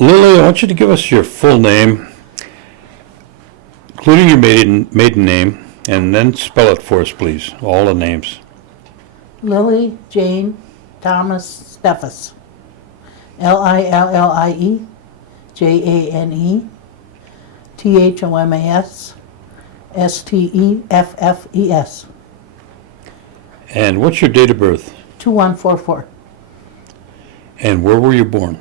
Lily, I want you to give us your full name, including your maiden name, and then spell it for us, please. All the names. Lily Jane Thomas Steffes. Lillie Jane Thomas Steffes. And what's your date of birth? 2144. And where were you born?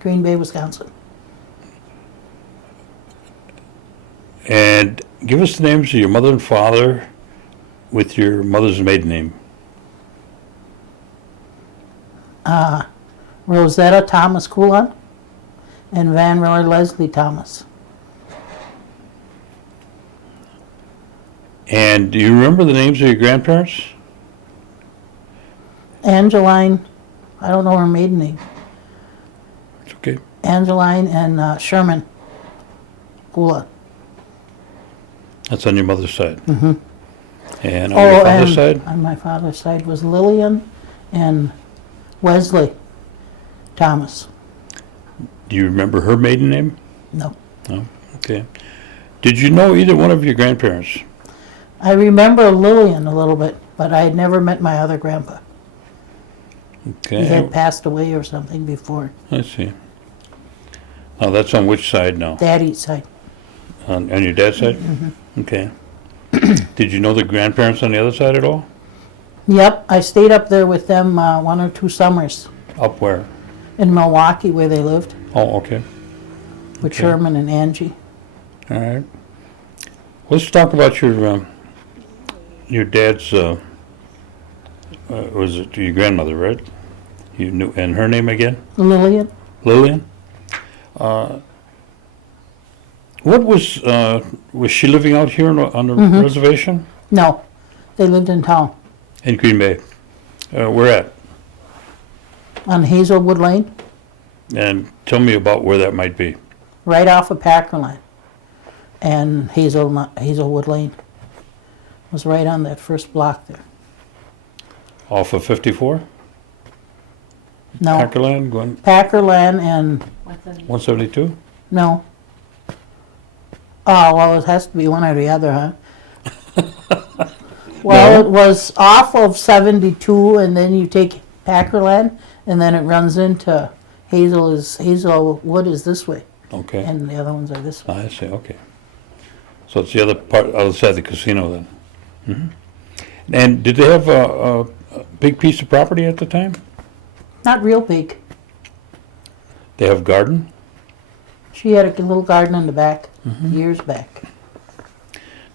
Green Bay, Wisconsin. And give us the names of your mother and father with your mother's maiden name. Rosetta Thomas Coulon and Van Roy Leslie Thomas. And do you remember the names of your grandparents? Angeline, I don't know her maiden name. It's okay. Angeline and Sherman Coulon. That's on your mother's side. Mm-hmm. And on your father's side? On my father's side was Lillian and Wesley Thomas. Do you remember her maiden name? No. No? Okay. Did you know either one of your grandparents? I remember Lillian a little bit, but I had never met my other grandpa. Okay. He had passed away or something before. I see. Now that's on which side now? Daddy's side. On your dad's side? Mm-hmm. Okay. Did you know the grandparents on the other side at all? Yep, I stayed up there with them 1 or 2 summers Up where? in Milwaukee where they lived Oh, okay. with Okay. Sherman and Angie. All right. Let's talk about your dad's. Was it your grandmother, right? You knew, and her name again? Lillian? Lillian. What was she living out here on the Mm-hmm. reservation No, they lived in town in Green Bay? Where at? on Hazelwood Lane, And tell me about where that might be. right off of Packer Line and Hazelwood Lane. It was right on that first block there. Off of 54? No, Packerland, going Packer Line and, 172? no. Oh, well, it has to be one or the other, huh? Well, No. it was off of 72, and then you take Packerland, and then it runs into Hazelwood is this way, Okay. and the other ones are this way. I see, okay. So it's the other part, outside the casino then? Mm-hmm. And did they have a big piece of property at the time? Not real big. They have garden? She had a little garden in the back, years back.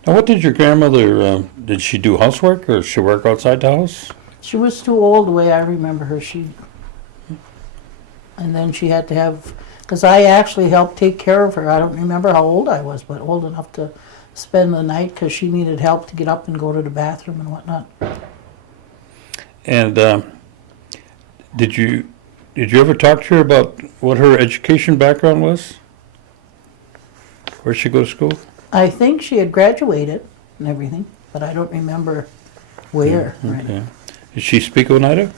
Now, what did your grandmother, did she do housework or did she work outside the house? She was too old the way I remember her. And then she had to have, because I actually helped take care of her. I don't remember how old I was, but old enough to spend the night because she needed help to get up and go to the bathroom and whatnot. And did you ever talk to her about what her education background was? Where'd she go to school? I think she had graduated and everything, but I don't remember where. Right. Okay. Did she speak Oneida?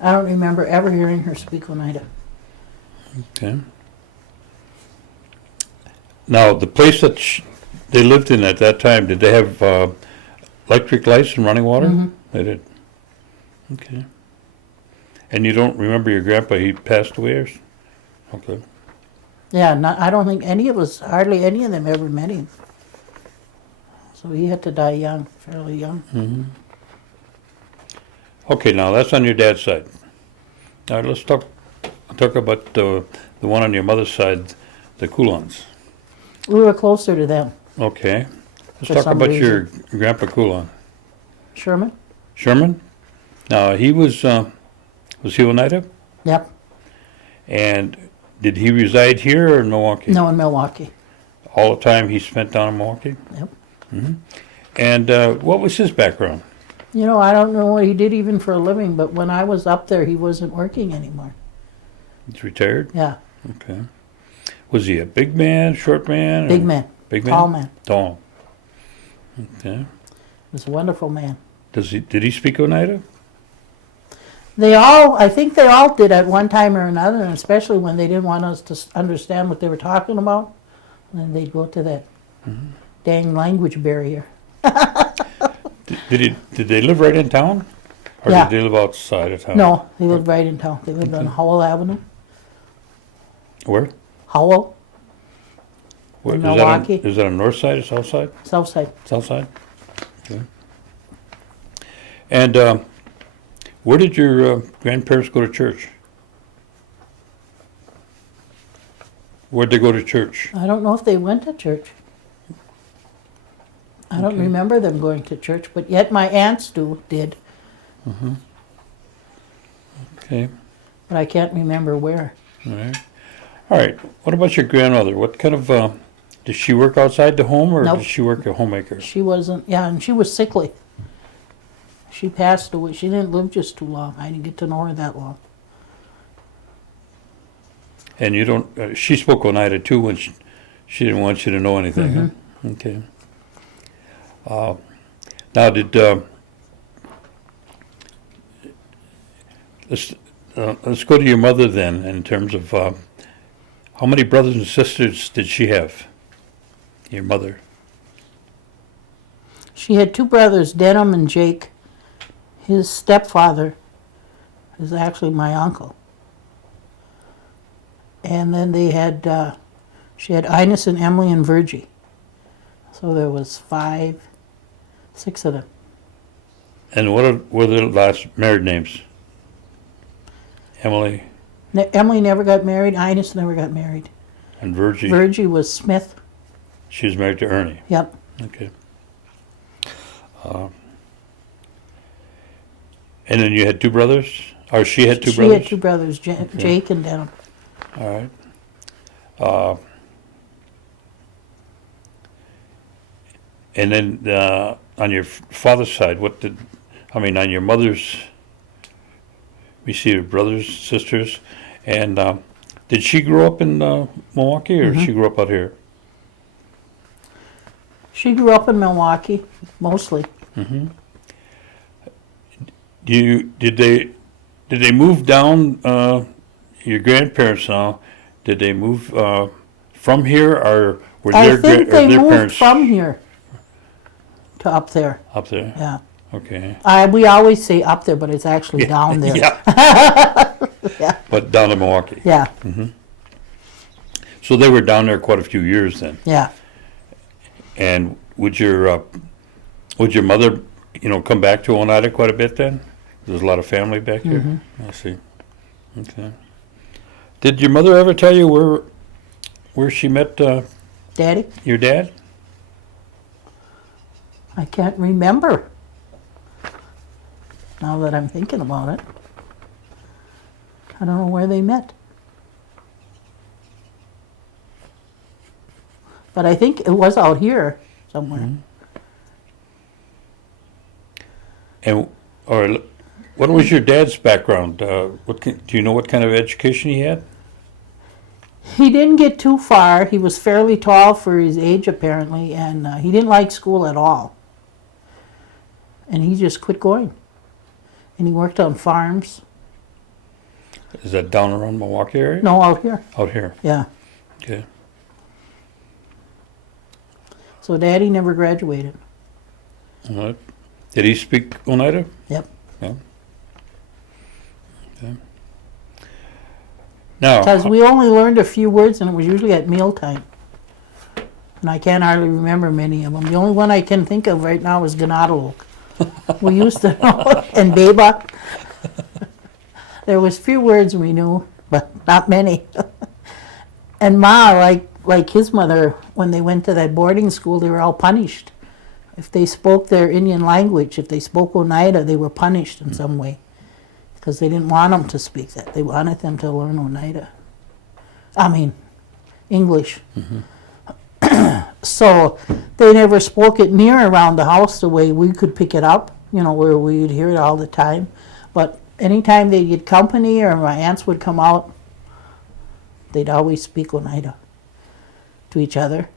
I don't remember ever hearing her speak Oneida. Okay. Now, the place that they lived in at that time, did they have electric lights and running water? Mhm. They did. Okay. And you don't remember your grandpa? He passed away, or? Okay. Yeah, I don't think hardly any of them ever met him. So he had to die young, fairly young. Mm-hmm. Okay, now that's on your dad's side. All right, let's talk about the one on your mother's side, the Coulons. We were closer to them. Okay. Let's For talk some about your reason. grandpa Coulon. Sherman? Sherman? Now, he was he Oneida? Yep. And did he reside here or in Milwaukee? No, in Milwaukee. All the time he spent down in Milwaukee? Yep. Mm-hmm. And what was his background? You know, I don't know what he did even for a living, but when I was up there, he wasn't working anymore. He's retired? Yeah, Okay. Was he a big man, short man? big man, Big man? tall man. Tall. Okay. He was a wonderful man. Did he speak Oneida? I think they all did at one time or another, and especially when they didn't want us to understand what they were talking about, then they'd go to that dang language barrier. Did they live right in town? Or Yeah. did they live outside of town? No, they lived right in town. They lived on Howell Avenue. Where? Howell, Where In is Milwaukee. Is that on north side or south side? south side. South side? Okay. And where did your grandparents go to church? Where'd they go to church? I don't know if they went to church. I don't Okay. remember them going to church, but yet my aunts did, Okay, but I can't remember where. all right. All right, what about your grandmother? What kind of, did she work outside the home or Nope. did she work a homemaker? She wasn't, yeah, and she was sickly. She passed away. She didn't live just too long. I didn't get to know her that long. And you don't, she spoke Oneida too when she didn't want you to know anything, huh? Okay. Now, let's go to your mother then, in terms of how many brothers and sisters did she have? Your mother. She had two brothers, Denham and Jake. His stepfather is actually my uncle. And then she had Ines and Emily and Virgie. So there was 6 of them. And what were their last married names? Emily Emily never got married. Ines never got married. and Virgie. Virgie was Smith. She was married to Ernie. Yep. Okay. And then you had two brothers? Or she had two brothers? She had two brothers, Jake and Denham. All right. And then on your father's side, on your mother's, we see your brothers, sisters, and did she grow up in Milwaukee or did she grow up out here? She grew up in Milwaukee, mostly. Did they move down, your grandparents now, did they move from here or were I their, think or they their moved parents from here to up there. up there? Yeah. Okay. We always say up there, but it's actually down there. Yeah. Yeah. But down in Milwaukee. Yeah. So they were down there quite a few years then. Yeah. And would your mother, come back to Oneida quite a bit then? There's a lot of family back here. I see. Okay. Did your mother ever tell you where she met Daddy? your dad? I can't remember. Now that I'm thinking about it. I don't know where they met. But I think it was out here somewhere. And what was your dad's background? Do you know what kind of education he had? He didn't get too far. He was fairly tall for his age, apparently, and he didn't like school at all. And he just quit going. And he worked on farms. Is that down around Milwaukee area? No, out here. Out here. Yeah. Okay. So Daddy never graduated. All right. Did he speak Oneida? Yep. Yeah. Okay. Now, Because we only learned a few words, and it was usually at mealtime. And I can't hardly remember many of them. The only one I can think of right now is Ganadolok. We used to know, and Beba. There was few words we knew, but not many. And Ma, like his mother, when they went to that boarding school, they were all punished. If they spoke their Indian language, if they spoke Oneida, they were punished in some way. Because they didn't want them to speak that. They wanted them to learn Oneida. English. So they never spoke it near around the house the way we could pick it up, where we would hear it all the time. But anytime they'd get company or my aunts would come out, they'd always speak Oneida to each other.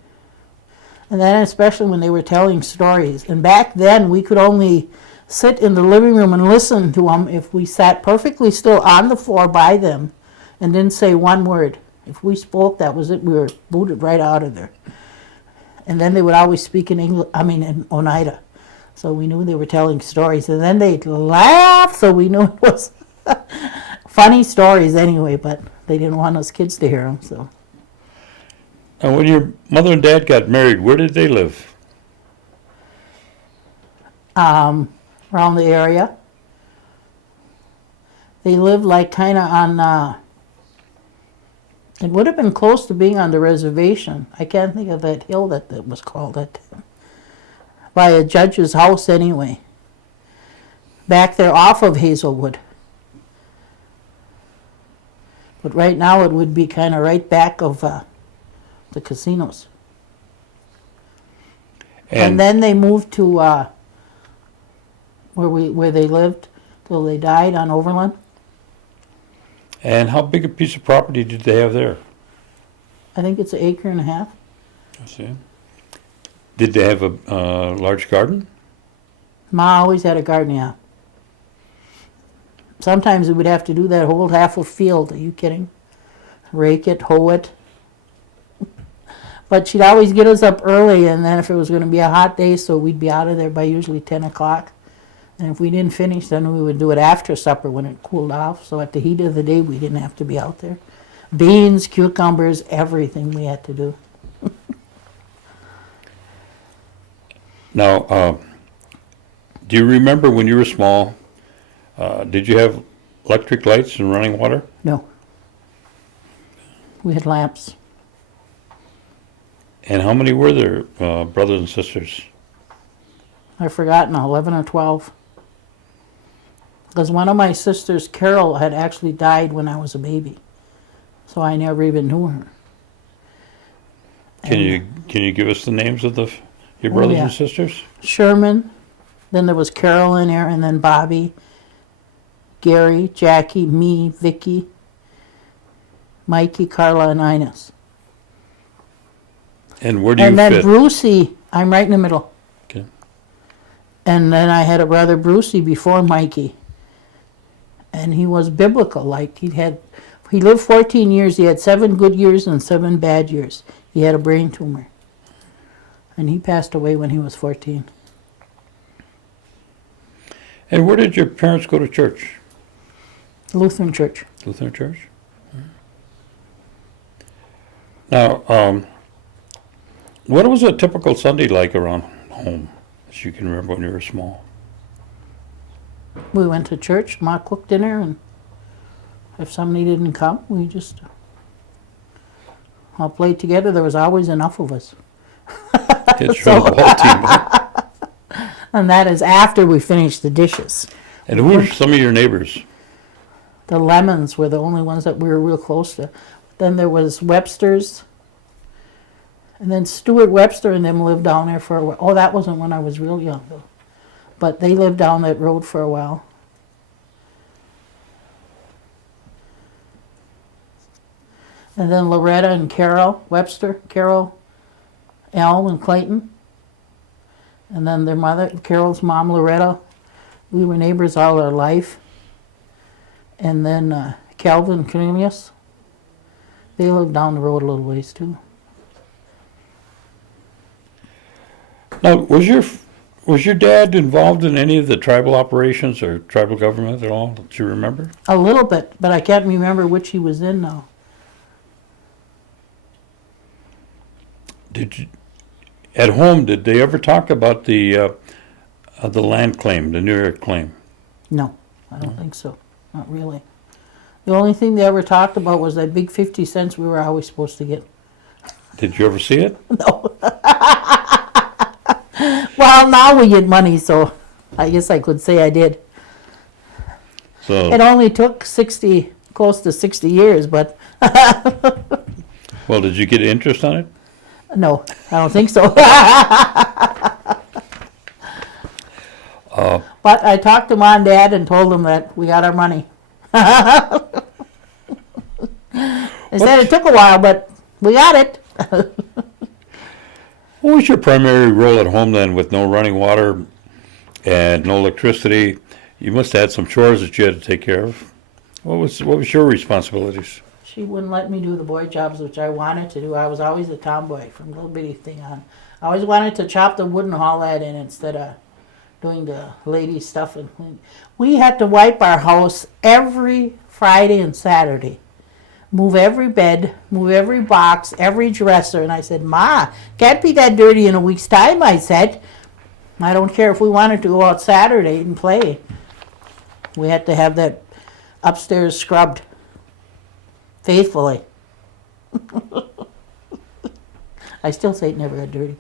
And then especially when they were telling stories. And back then we could only sit in the living room and listen to them if we sat perfectly still on the floor by them and didn't say one word. If we spoke, that was it. We were booted right out of there. And then they would always speak in English, in Oneida. So we knew they were telling stories. And then they'd laugh, so we knew it was funny stories anyway, but they didn't want us kids to hear them. So. And when your mother and dad got married, where did they live? Around the area. They lived like kind of on, it would have been close to being on the reservation. I can't think of that hill that was called it. By a judge's house anyway. Back there off of Hazelwood. But right now it would be kind of right back of the casinos. And then they moved to where they lived till they died on Overland. And how big a piece of property did they have there? I think it's 1.5 acres. I see. Did they have a large garden? Ma always had a garden, yeah. Sometimes we would have to do that whole half a field. Are you kidding? Rake it, hoe it. But she'd always get us up early, and then if it was going to be a hot day, so we'd be out of there by usually 10 o'clock. And if we didn't finish, then we would do it after supper when it cooled off. So at the heat of the day, we didn't have to be out there. Beans, cucumbers, everything we had to do. Now, do you remember when you were small, did you have electric lights and running water? No. We had lamps. And how many were there, brothers and sisters? I've forgotten, 11 or 12. Because one of my sisters, Carol, had actually died when I was a baby. So I never even knew her. Can you give us the names of your brothers and sisters? Sherman, then there was Carol in there, and then Bobby, Gary, Jackie, me, Vicky, Mikey, Carla, and Ines. And where do you fit? fit? And then Brucey, I'm right in the middle. Okay. And then I had a brother, Brucey, before Mikey. And he was biblical. Like he lived 14 years. He had 7 good years and 7 bad years. He had a brain tumor. And he passed away when he was 14. And where did your parents go to church? Lutheran church. Lutheran church? Now, what was a typical Sunday like around home, as you can remember when you were small? We went to church. Ma cooked dinner, and if somebody didn't come, we just all played together. There was always enough of us. It's from the ball team. Huh? And that is after we finished the dishes. And who were some of your neighbors? The Lemons were the only ones that we were real close to. Then there was Webster's. And then Stuart Webster and them lived down there for a while. Oh, that wasn't when I was real young, though. But they lived down that road for a while. And then Loretta and Carol Webster, Carol, Al, and Clayton. And then their mother, Carol's mom, Loretta. We were neighbors all our life. And then Calvin and Cornelius. They lived down the road a little ways, too. Now, was your dad involved in any of the tribal operations or tribal government at all that you remember? A little bit, but I can't remember which he was in now. At home, did they ever talk about the land claim, the New York claim? No, I don't think so. Not really. The only thing they ever talked about was that big 50 cents we were always supposed to get. Did you ever see it? No. Well, now we get money, so I guess I could say I did. So it only took close to 60 years, but... Well, did you get interest on it? No, I don't think so. But I talked to Mom and Dad and told them that we got our money. They said it took a while, but we got it. What was your primary role at home then with no running water and no electricity. You must have had some chores that you had to take care of. What was your responsibilities? She wouldn't let me do the boy jobs, which I wanted to do. I was always a tomboy from little bitty thing on. I always wanted to chop the wood and haul that in instead of doing the lady stuff. And we had to wipe our house every Friday and Saturday. Move every bed, move every box, every dresser. And I said, Ma, can't be that dirty in a week's time, I said. I don't care if we wanted to go out Saturday and play. We had to have that upstairs scrubbed faithfully. I still say it never got dirty.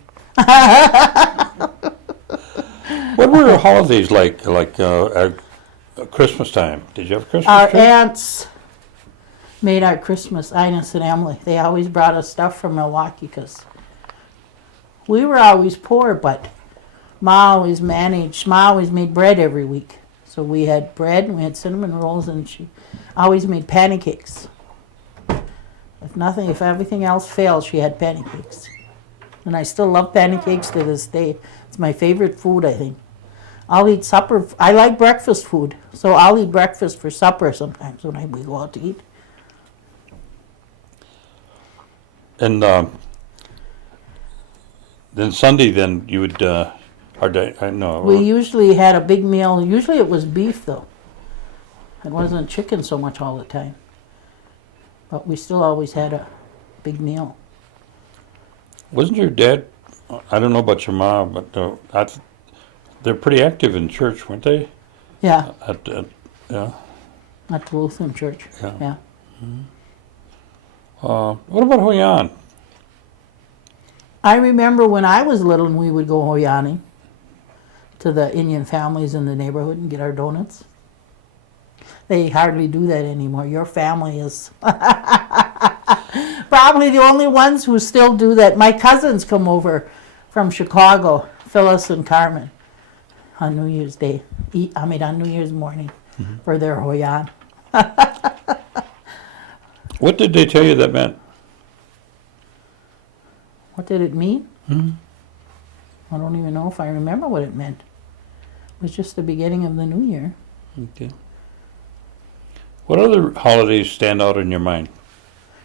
What were the holidays like Christmas time? Did you have a Christmas Our tree? aunts made our Christmas, Ines and Emily. They always brought us stuff from Milwaukee because we were always poor, but Ma always managed. Ma always made bread every week. So we had bread and we had cinnamon rolls, and she always made pancakes. If everything else failed, she had pancakes. And I still love pancakes to this day. It's my favorite food, I think. I'll eat supper. I like breakfast food, so I'll eat breakfast for supper sometimes when we go out to eat. And then Sunday, then you would, I know. We usually had a big meal. Usually it was beef, though. It wasn't chicken so much all the time. But we still always had a big meal. Wasn't your dad, I don't know about your mom, but they're pretty active in church, weren't they? Yeah, Yeah. at the Lutheran church. Yeah. Yeah. What about Hoyan? I remember when I was little and we would go hoyaning to the Indian families in the neighborhood and get our donuts. They hardly do that anymore. Your family is probably the only ones who still do that. My cousins come over from Chicago, Phyllis and Carmen, on New Year's Day. On New Year's morning for their hoyan. What did they tell you that meant? What did it mean? Hmm? I don't even know if I remember what it meant. It was just the beginning of the new year. Okay. What other holidays stand out in your mind?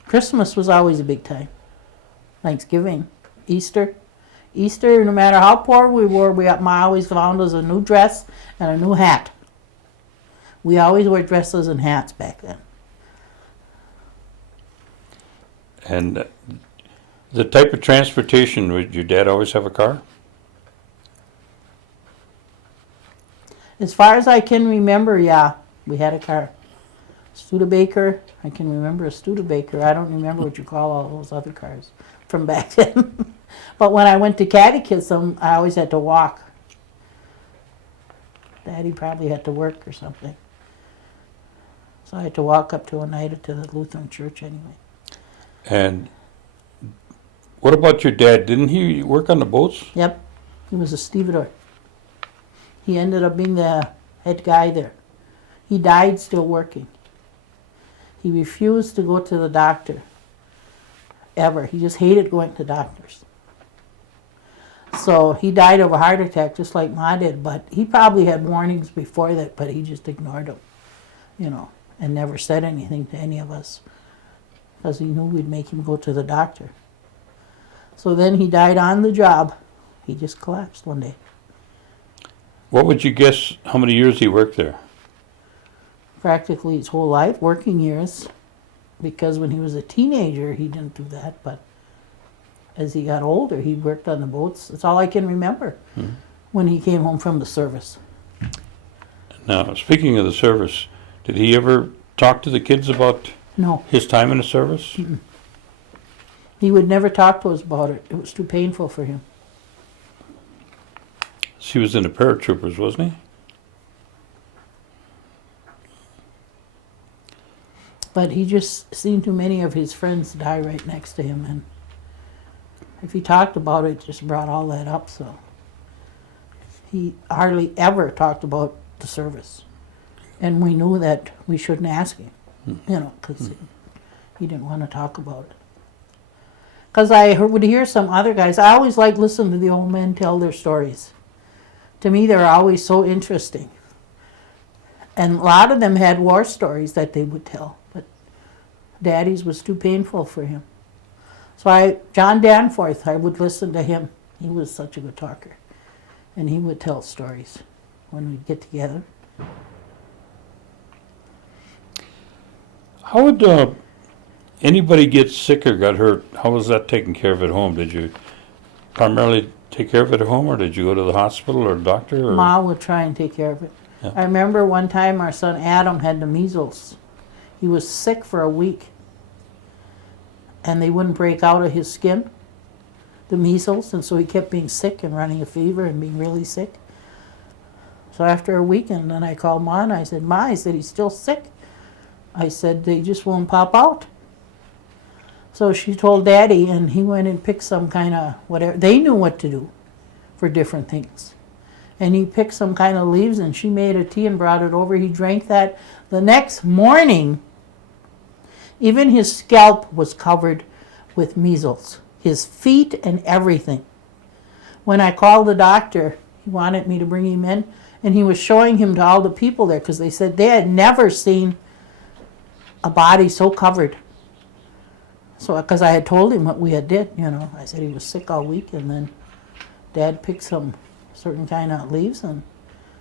Christmas was always a big time. Thanksgiving, Easter. Easter, no matter how poor we were, Ma always found us a new dress and a new hat. We always wore dresses and hats back then. And the type of transportation, would your dad always have a car? As far as I can remember, yeah, we had a car. Studebaker, I can remember a Studebaker. I don't remember what you call all those other cars from back then. But when I went to catechism, I always had to walk. Daddy probably had to work or something. So I had to walk up to Oneida to the Lutheran church anyway. And what about your dad? Didn't he work on the boats? Yep, he was a stevedore. He ended up being the head guy there. He died still working. He refused to go to the doctor, ever. He just hated going to doctors. So he died of a heart attack just like Ma did, but he probably had warnings before that, but he just ignored them, and never said anything to any of us because he knew we'd make him go to the doctor. So then he died on the job. He just collapsed one day. What would you guess how many years he worked there? Practically his whole life, working years, because when he was a teenager he didn't do that, but as he got older he worked on the boats. That's all I can remember when he came home from the service. Now, speaking of the service, did he ever talk to the kids about No, his time in the service? he would never talk to us about it. It was too painful for him. He was in the paratroopers, wasn't he? But he just seen too many of his friends die right next to him, and if he talked about it, it just brought all that up. So he hardly ever talked about the service, and we knew that we shouldn't ask him, because he didn't want to talk about it. Because would hear some other guys. I always like listening to the old men tell their stories, To me, they were always so interesting. And a lot of them had war stories that they would tell, but Daddy's was too painful for him. So John Danforth, I would listen to him. He was such a good talker. And he would tell stories when we'd get together. How would anybody get sick or got hurt? How was that taken care of at home? Did you primarily take care of it at home, or did you go to the hospital or doctor? Or? Ma would try and take care of it. Yeah. I remember one time our son Adam had the measles. He was sick for a week. And they wouldn't break out of his skin, the measles, and so he kept being sick and running a fever and being really sick. So after a week, and then I called Ma and I said, Ma, I said, he's still sick. I said, they just won't pop out. So she told Daddy, and he went and picked some kind of whatever. They knew what to do for different things. And he picked some kind of leaves, and she made a tea and brought it over. He drank that. The next morning, even his scalp was covered with measles, his feet and everything. When I called the doctor, he wanted me to bring him in, and he was showing him to all the people there because they said they had never seen a body so covered. So, because I had told him what we had did, I said he was sick all week, and then Dad picked some certain kind of leaves, and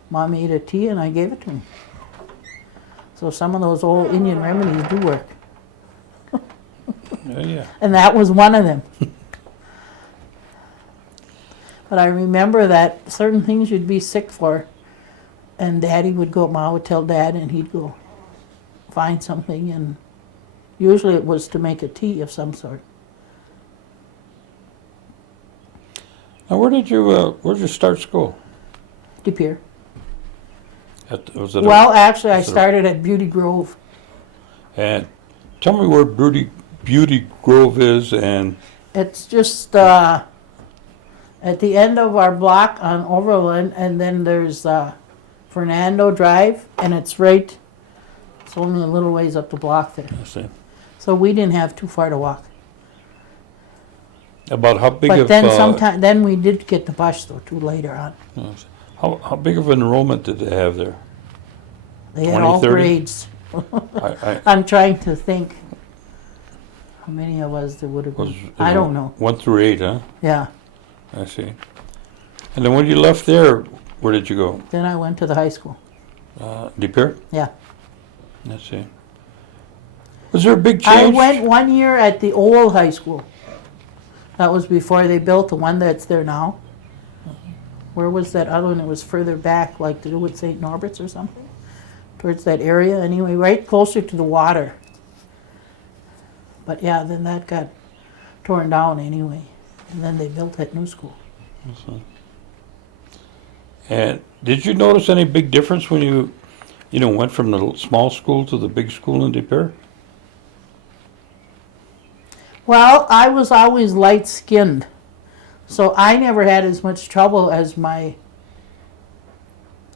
Mom made a tea, and I gave it to him. So some of those old Indian remedies do work. Yeah. And that was one of them. But I remember that certain things you'd be sick for, and Daddy would go, Ma would tell Dad, and he'd go find something, and usually it was to make a tea of some sort. Now, where did you start school? De Pere. Was it Well, actually, I started at Beauty Grove. And tell me where Beauty Grove is, and It's just at the end of our block on Overland, and then there's Fernando Drive, and it's only a little ways up the block there. I see. So we didn't have too far to walk. About how big But of then we did get the bus though too later on. how big of an enrollment did they have there? They had 20, all 30? grades. I I'm trying to think how many of us there would have was been. I don't know. 1 through 8, huh? Yeah. I see. And then when you left there, where did you go? Then I went to the high school. De Pere? Yeah. I see. Was there a big I change? went 1 year at the old high school. That was before they built the one that's there now. Where was that other one? It was further back, like to do with St. Norbert's or something. Towards that area, anyway, right closer to the water. But yeah, then that got torn down anyway. And then they built that new school. And did you notice any big difference when you went from the small school to the big school in De Pere? Well, I was always light-skinned, so I never had as much trouble as my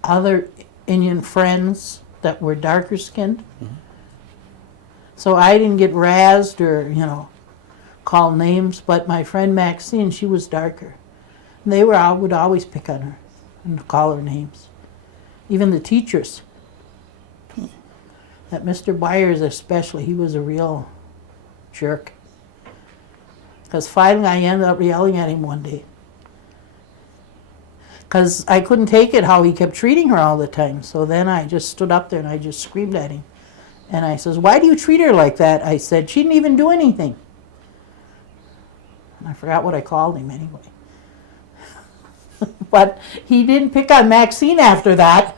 other Indian friends that were darker-skinned. Mm-hmm. So I didn't get razzed or, called names, but my friend Maxine, she was darker. And would always pick on her and call her names. Even the teachers. That Mr. Byers especially, he was a real jerk. Because finally I ended up yelling at him one day. Because I couldn't take it how he kept treating her all the time. So then I just stood up there and I just screamed at him. And I says, why do you treat her like that? I said, she didn't even do anything. And I forgot what I called him anyway. But he didn't pick on Maxine after that.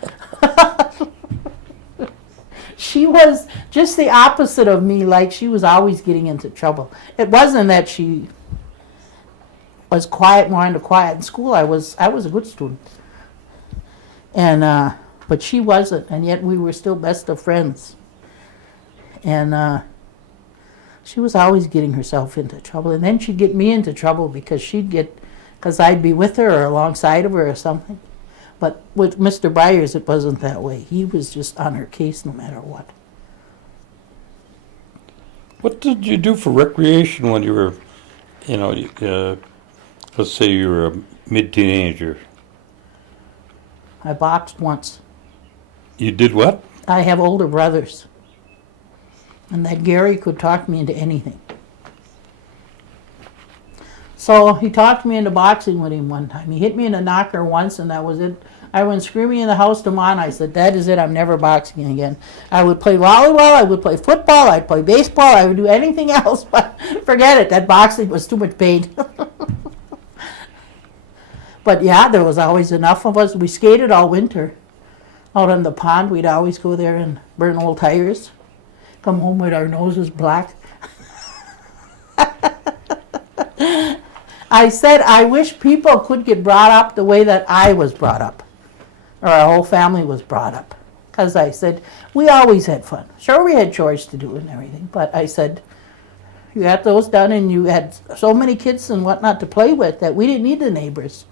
She was just the opposite of me, like she was always getting into trouble. It wasn't that she was more into quiet in school. I was a good student. And but she wasn't, and yet we were still best of friends. And she was always getting herself into trouble. And then she'd get me into trouble because I'd be with her or alongside of her or something. But with Mr. Byers, it wasn't that way. He was just on her case no matter what. What did you do for recreation when you were, let's say you were a mid-teenager? I boxed once. You did what? I have older brothers. And that Gary could talk me into anything. So he talked me into boxing with him one time. He hit me in the knocker once, and that was it. I went screaming in the house to Mom. I said, that is it. I'm never boxing again. I would play volleyball. I would play football. I'd play baseball. I would do anything else, but forget it. That boxing was too much pain. But yeah, there was always enough of us. We skated all winter out on the pond. We'd always go there and burn old tires. Come home with our noses black. I said, I wish people could get brought up the way that I was brought up, or our whole family was brought up. Because I said, we always had fun. Sure, we had chores to do and everything, but I said, you got those done, and you had so many kids and whatnot to play with that we didn't need the neighbors.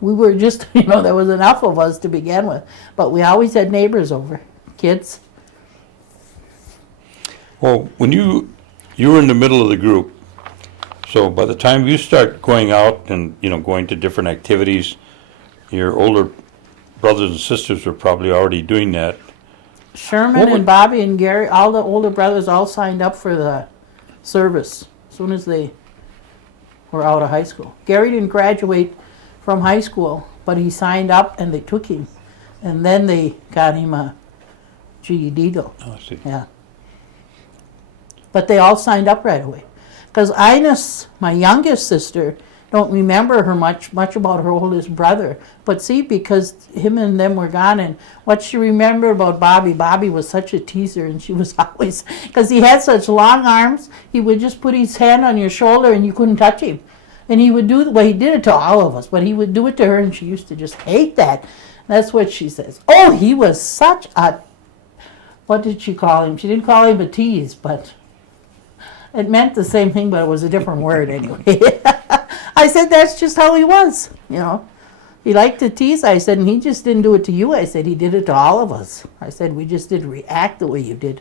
We were just, there was enough of us to begin with. But we always had neighbors over, kids. Well, when you were in the middle of the group, so by the time you start going out and, going to different activities, your older brothers and sisters were probably already doing that. Sherman and Bobby and Gary, all the older brothers all signed up for the service as soon as they were out of high school. Gary didn't graduate from high school, but he signed up and they took him. And then they got him a GED though. Oh, I see. Yeah. But they all signed up right away. Because Ines, my youngest sister, don't remember her much about her oldest brother. But see, because him and them were gone, and what she remembered about Bobby was such a teaser, and she was always, because he had such long arms, he would just put his hand on your shoulder and you couldn't touch him. And he would do, well, he did it to all of us, but he would do it to her, and she used to just hate that. That's what she says. Oh, he was such a, what did she call him? She didn't call him a tease, but it meant the same thing, but it was a different word anyway. I said, that's just how he was, He liked to tease. I said, and he just didn't do it to you. I said, he did it to all of us. I said, we just didn't react the way you did,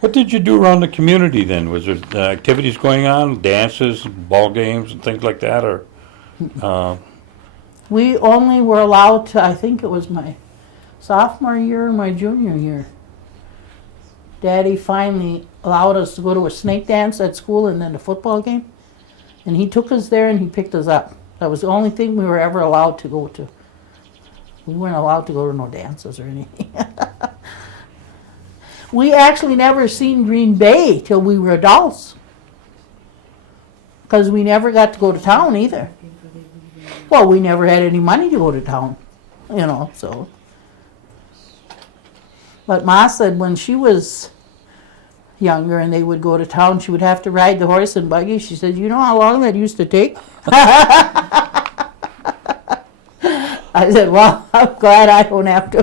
What did you do around the community then? Was there activities going on, dances, ball games, and things like that, or? We only were allowed to, I think it was my sophomore year and my junior year. Daddy finally allowed us to go to a snake dance at school and then a football game. And he took us there and he picked us up. That was the only thing we were ever allowed to go to. We weren't allowed to go to no dances or anything. We actually never seen Green Bay till we were adults. Because we never got to go to town either. Well, we never had any money to go to town, so. But Ma said when she was younger and they would go to town, she would have to ride the horse and buggy. She said, you know how long that used to take? I said, well, I'm glad I don't have to.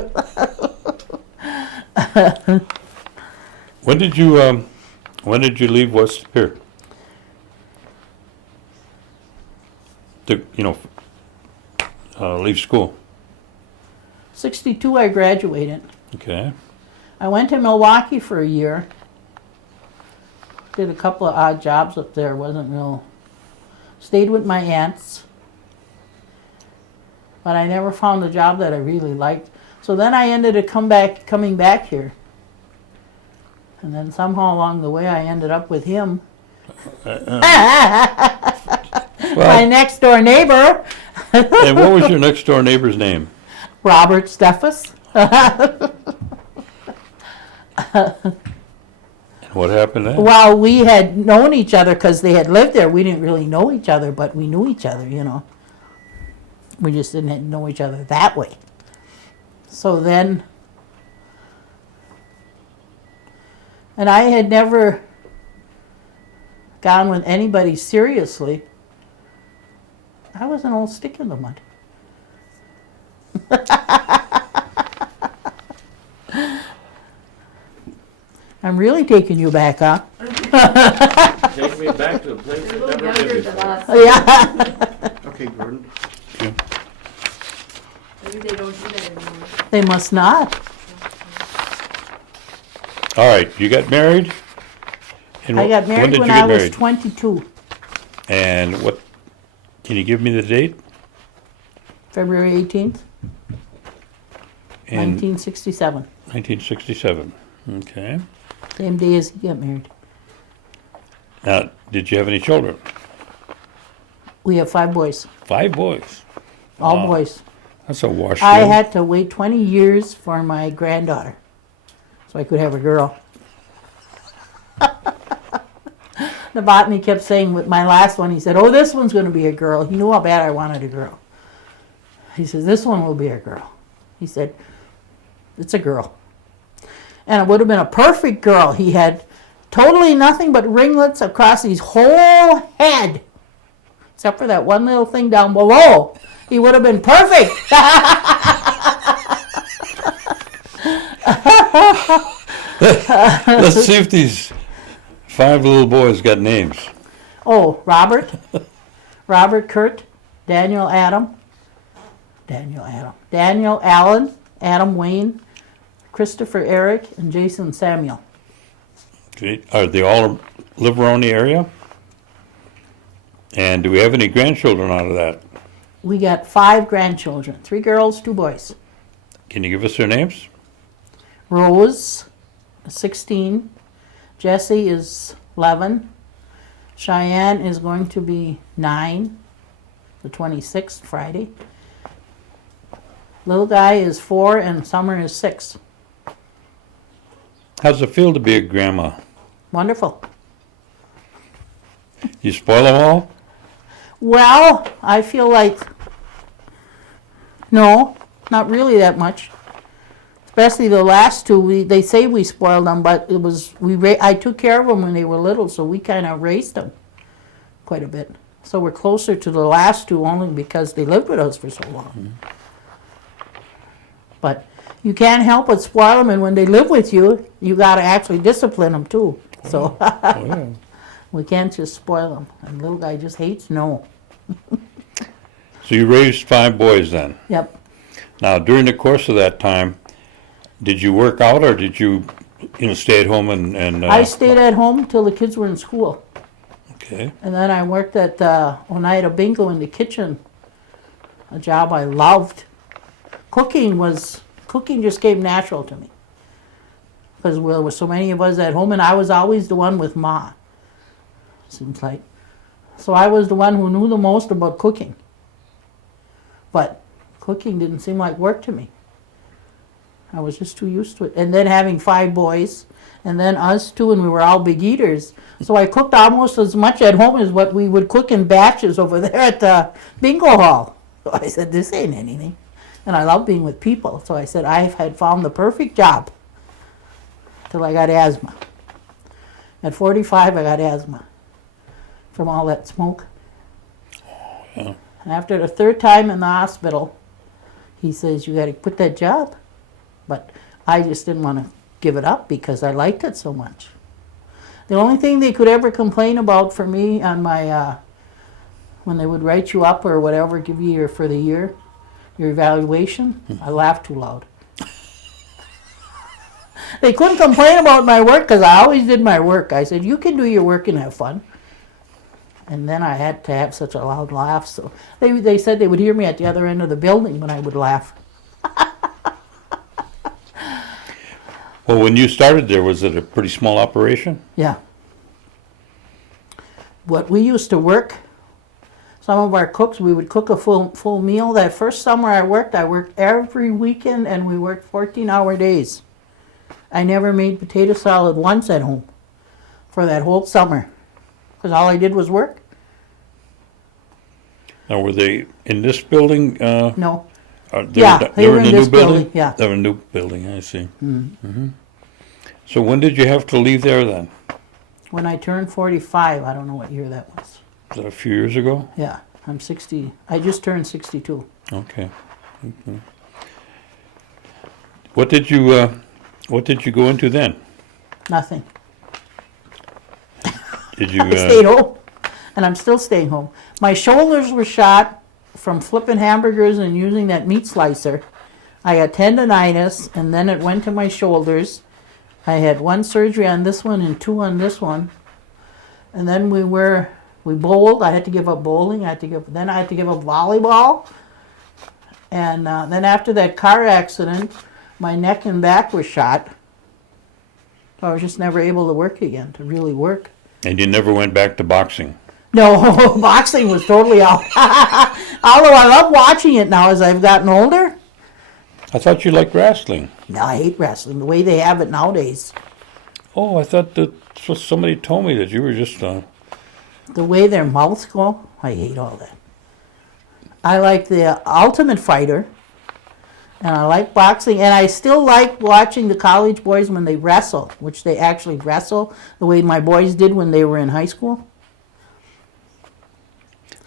When did you leave West Superior? To, leave school. 62 I graduated. Okay. I went to Milwaukee for a year. Did a couple of odd jobs up there. Wasn't real. Stayed with my aunts. But I never found a job that I really liked. So then I ended up coming back here. And then somehow along the way I ended up with him. My next door neighbor. And what was your next door neighbor's name? Robert Steffes. What happened then? Well, we had known each other because they had lived there. We didn't really know each other, but we knew each other, We just didn't know each other that way. So then, and I had never gone with anybody seriously. I was an old stick in the mud. I'm really taking you back, huh? Take me back to a place They're a I've little never younger been than before. us. Yeah. Okay, Gordon. Maybe they don't do that anymore. They must not. All right, you got married? And I got married did when you I get was married? 22, And what, can you give me the date? February 18th, In 1967. 1967. Okay. Same day as he got married. Now, did you have any children? We have 5 boys, 5 boys. all Wow. boys. That's a wash. I deal. had to wait 20 years for my granddaughter, so I could have a girl. The botany kept saying with my last one, he said, oh, this one's going to be a girl. He knew how bad I wanted a girl. He says, this one will be a girl. He said, it's a girl. And it would have been a perfect girl. He had totally nothing but ringlets across his whole head, except for that one little thing down below. He would have been perfect. Let's see if these 5 little boys got names. Oh, Robert, Kurt, Daniel Allen, Adam Wayne, Christopher Eric, and Jason Samuel. Okay. Are they all live around the area? And do we have any grandchildren out of that? We got 5 grandchildren, 3 girls, 2 boys. Can you give us their names? Rose, 16. Jesse is 11. Cheyenne is going to be 9, the 26th, Friday. Little guy is 4 and Summer is 6. How's it feel to be a grandma? Wonderful. You spoil them all? Well, I feel like, no, not really that much. Especially the last 2, they say we spoiled them, but it was I took care of them when they were little, so we kind of raised them quite a bit. So we're closer to the last 2 only because they lived with us for so long. But you can't help but spoil them, and when they live with you, you got to actually discipline them too. So Oh, yeah. we can't just spoil them. And little guy just hates no. So you raised 5 boys then. Yep. Now, during the course of that time, did you work out or did you stay at home and I stayed at home till the kids were in school. Okay. And then I worked at Oneida Bingo in the kitchen, a job I loved. Cooking just came natural to me because there were so many of us at home, and I was always the one with Ma, seems like. So I was the one who knew the most about cooking. But cooking didn't seem like work to me. I was just too used to it. And then having 5 boys, and then us 2, and we were all big eaters. So I cooked almost as much at home as what we would cook in batches over there at the bingo hall. So I said, this ain't anything. And I love being with people. So I said, I had found the perfect job till I got asthma. At 45, I got asthma from all that smoke. Yeah. And after the 3rd time in the hospital, he says, you got to quit that job. But I just didn't want to give it up because I liked it so much. The only thing they could ever complain about for me on my, when they would write you up or whatever, give you for the year, your evaluation, I laughed too loud. They couldn't complain about my work because I always did my work. I said, you can do your work and have fun. And then I had to have such a loud laugh. So they said they would hear me at the other end of the building when I would laugh. Well, when you started there, was it a pretty small operation? Yeah. What we used to work, some of our cooks, we would cook a full meal. That first summer I worked every weekend, and we worked 14-hour days. I never made potato salad once at home for that whole summer because all I did was work. Now, were they in this building? No. They were in the this new building? Yeah. They were in a new building, I see. So when did you have to leave there then? When I turned 45, I don't know what year that was. Was that a few years ago? Yeah, I'm 60. I just turned 62. Okay. What did you go into then? Nothing. Did you? I stayed home, and I'm still staying home. My shoulders were shot from flipping hamburgers and using that meat slicer. I had tendonitis, and then it went to my shoulders. I had 1 surgery on this one and 2 on this one. And then we bowled. I had to give up bowling. Then I had to give up volleyball. And then after that car accident, my neck and back were shot. I was just never able to work again, to really work. And you never went back to boxing? No, boxing was totally out. Although I love watching it now as I've gotten older. I thought you liked wrestling. No, I hate wrestling, the way they have it nowadays. Oh, I thought that somebody told me that you were just... The way their mouths go, I hate all that. I like the Ultimate Fighter, and I like boxing, and I still like watching the college boys when they wrestle, which they actually wrestle, the way my boys did when they were in high school.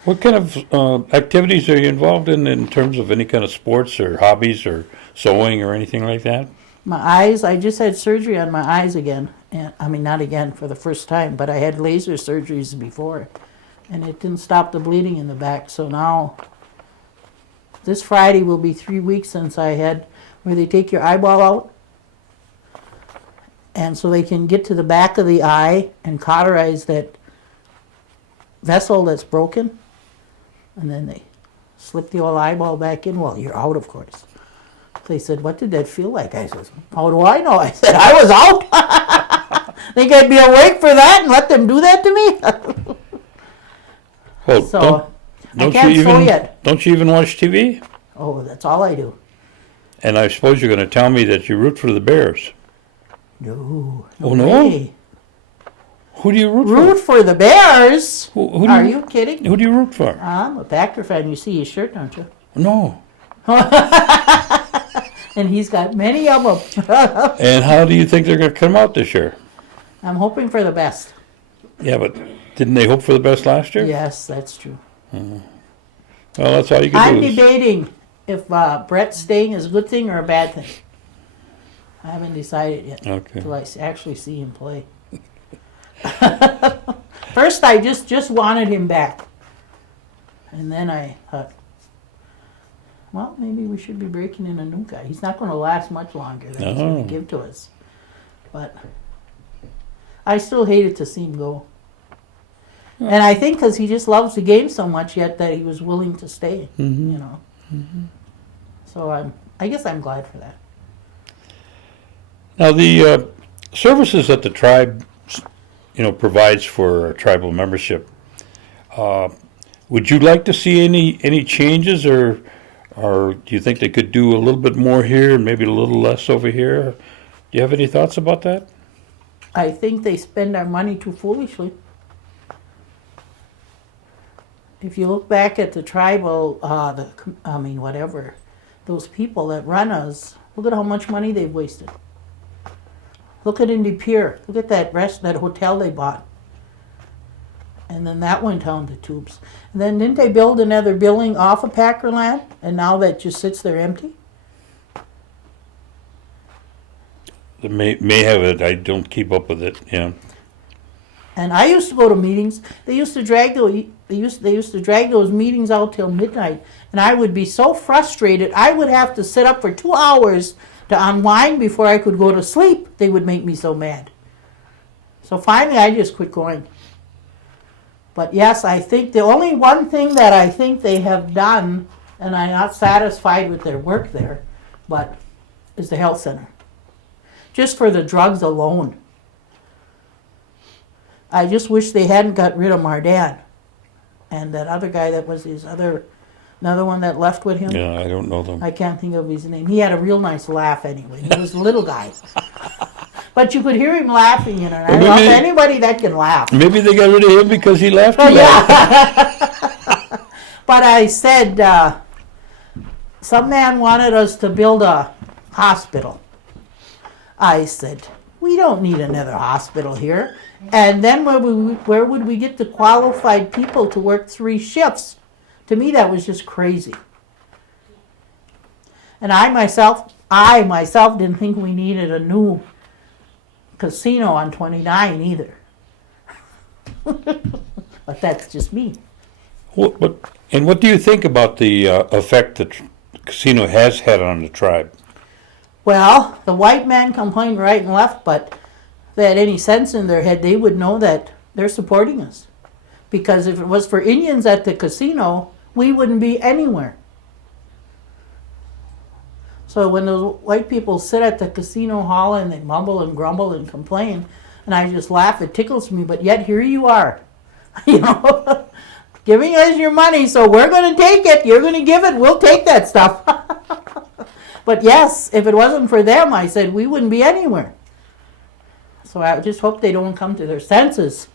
What kind of activities are you involved in terms of any kind of sports or hobbies or sewing or anything like that? My eyes, I just had surgery on my eyes again. And, I mean, not again for the first time, but I had laser surgeries before. And it didn't stop the bleeding in the back. So now, this Friday will be 3 weeks since I had where they take your eyeball out. And so they can get to the back of the eye and cauterize that vessel that's broken. And then they slip the old eyeball back in. Well, you're out, of course. They said, what did that feel like? I said, how do I know? I said, I was out. Think I'd be awake for that and let them do that to me? Well, So, I don't can't you sew even, yet. Don't you even watch TV? Oh, that's all I do. And I suppose you're going to tell me that you root for the Bears. No. Oh, no? way. Who do you root Root for the Bears? for? Who do Are you kidding? Who do you root for? I'm a Packer fan. You see his shirt, don't you? No. And he's got many of them. And how do you think they're going to come out this year? I'm hoping for the best. Yeah, but didn't they hope for the best last year? Yes, that's true. Well, that's all you can I'm do. is- debating if Brett staying is a good thing or a bad thing. I haven't decided yet Okay. until I actually see him play. First, I just wanted him back. And then I thought, well, maybe we should be breaking in a new guy. He's not going to last much longer than he's going No. to give to us. But I still hated to see him go. And I think because he just loves the game so much yet that he was willing to stay, you know. So I guess I'm glad for that. Now, the services that the tribe, provides for tribal membership, would you like to see any changes, or do you think they could do a little bit more here and maybe a little less over here? Do you have any thoughts about that? I think they spend our money too foolishly. If you look back at the tribal, those people that run us, look at how much money they've wasted. Look at Indy Pier. Look at that hotel they bought. And then that went down the tubes. And then didn't they build another building off of Packer land? And now that just sits there empty? They may have it. I don't keep up with it. Yeah. And I used to go to meetings. They used to drag those meetings out till midnight, and I would be so frustrated. I would have to sit up for 2 hours to unwind before I could go to sleep. They would make me so mad. So finally, I just quit going. But yes, I think the only one thing that I think they have done, and I'm not satisfied with their work there, but is the health center. Just for the drugs alone. I just wish they hadn't got rid of Mardan. And that other guy that was another one that left with him. Yeah, I don't know them. I can't think of his name. He had a real nice laugh anyway. He was a little guy. But you could hear him laughing, and I love anybody that can laugh. Maybe they got rid of him because he laughed too Oh, loud. yeah. But I said, some man wanted us to build a hospital. I said, we don't need another hospital here. And then where would we get the qualified people to work 3 shifts? To me, that was just crazy. And I myself didn't think we needed a new casino on 29 either. But that's just me. What do you think about the effect that casino has had on the tribe? Well, the white men complain right and left, but if they had any sense in their head, they would know that they're supporting us. Because if it was for Indians at the casino, we wouldn't be anywhere. So when those white people sit at the casino hall and they mumble and grumble and complain, and I just laugh, it tickles me, but yet here you are, you know, giving us your money, so we're going to take it, you're going to give it, we'll take that stuff. But yes, if it wasn't for them, I said, we wouldn't be anywhere. So I just hope they don't come to their senses.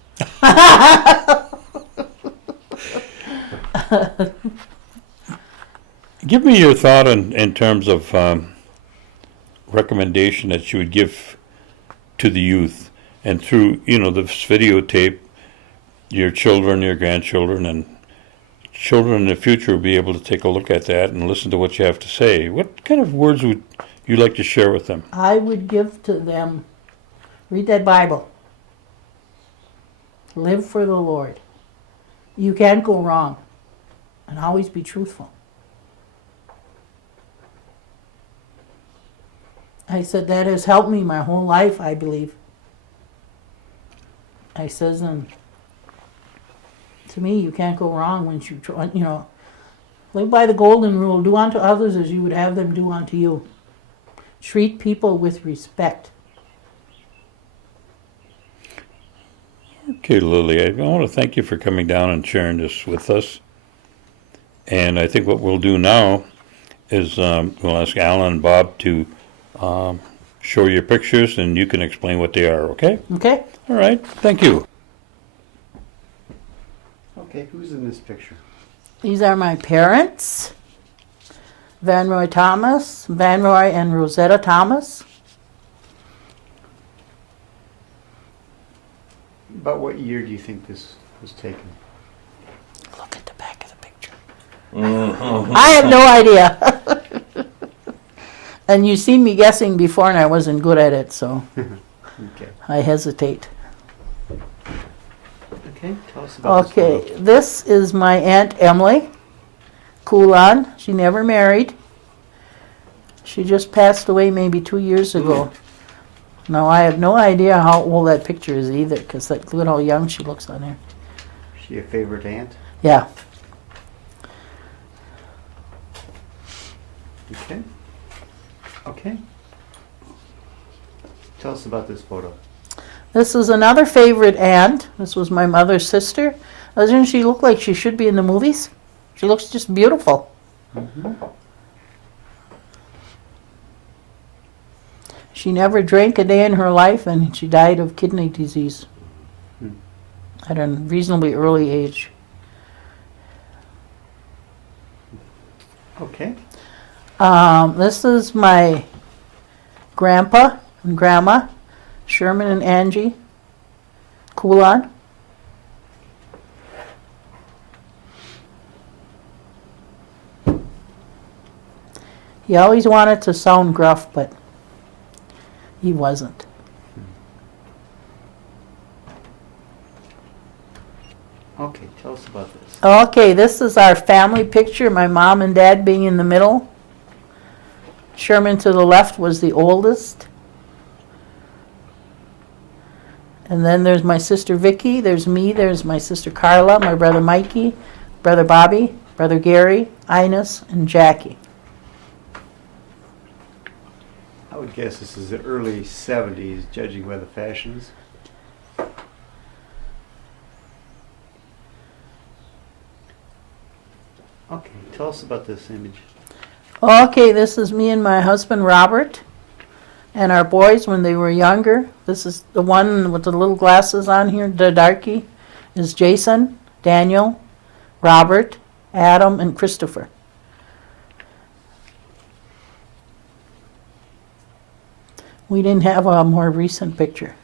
Give me your thought in terms of recommendation that you would give to the youth, and through, you know, this videotape, your children, your grandchildren, and children in the future will be able to take a look at that and listen to what you have to say. What kind of words would you like to share with them? I would give to them, read that Bible. Live for the Lord. You can't go wrong. And always be truthful. I said, that has helped me my whole life, I believe. I says, and to me, you can't go wrong when you try, you know, live by the golden rule. Do unto others as you would have them do unto you. Treat people with respect. Okay, Lily, I want to thank you for coming down and sharing this with us. And I think what we'll do now is we'll ask Alan and Bob to show your pictures, and you can explain what they are, okay? Okay? All right, thank you. Okay, who's in this picture? These are my parents, Van Roy and Rosetta Thomas. About what year do you think this was taken? Look at the back of the picture. I have no idea. And you see me guessing before, and I wasn't good at it, so Okay. I hesitate. Okay, tell us about this Okay, photo. this is my Aunt Emily Coulon. She never married. She just passed away maybe 2 years ago. Now, I have no idea how old that picture is either, because look at how young she looks on there. Is she a favorite aunt? Yeah. Okay. Okay. Tell us about this photo. This is another favorite aunt. This was my mother's sister. Doesn't she look like she should be in the movies? She looks just beautiful. Mm-hmm. She never drank a day in her life, and she died of kidney disease at a reasonably early age. Okay. This is my grandpa and grandma, Sherman and Angie Coulon. He always wanted to sound gruff, but he wasn't. Okay, tell us about this. Okay, this is our family picture, my mom and dad being in the middle. Sherman to the left was the oldest. And then there's my sister Vicky, there's me, there's my sister Carla, my brother Mikey, brother Bobby, brother Gary, Ines, and Jackie. I would guess this is the early 70s, judging by the fashions. Okay, tell us about this image. Okay, this is me and my husband Robert and our boys when they were younger. This is the one with the little glasses on here, the darky, is Jason, Daniel, Robert, Adam, and Christopher. We didn't have a more recent picture.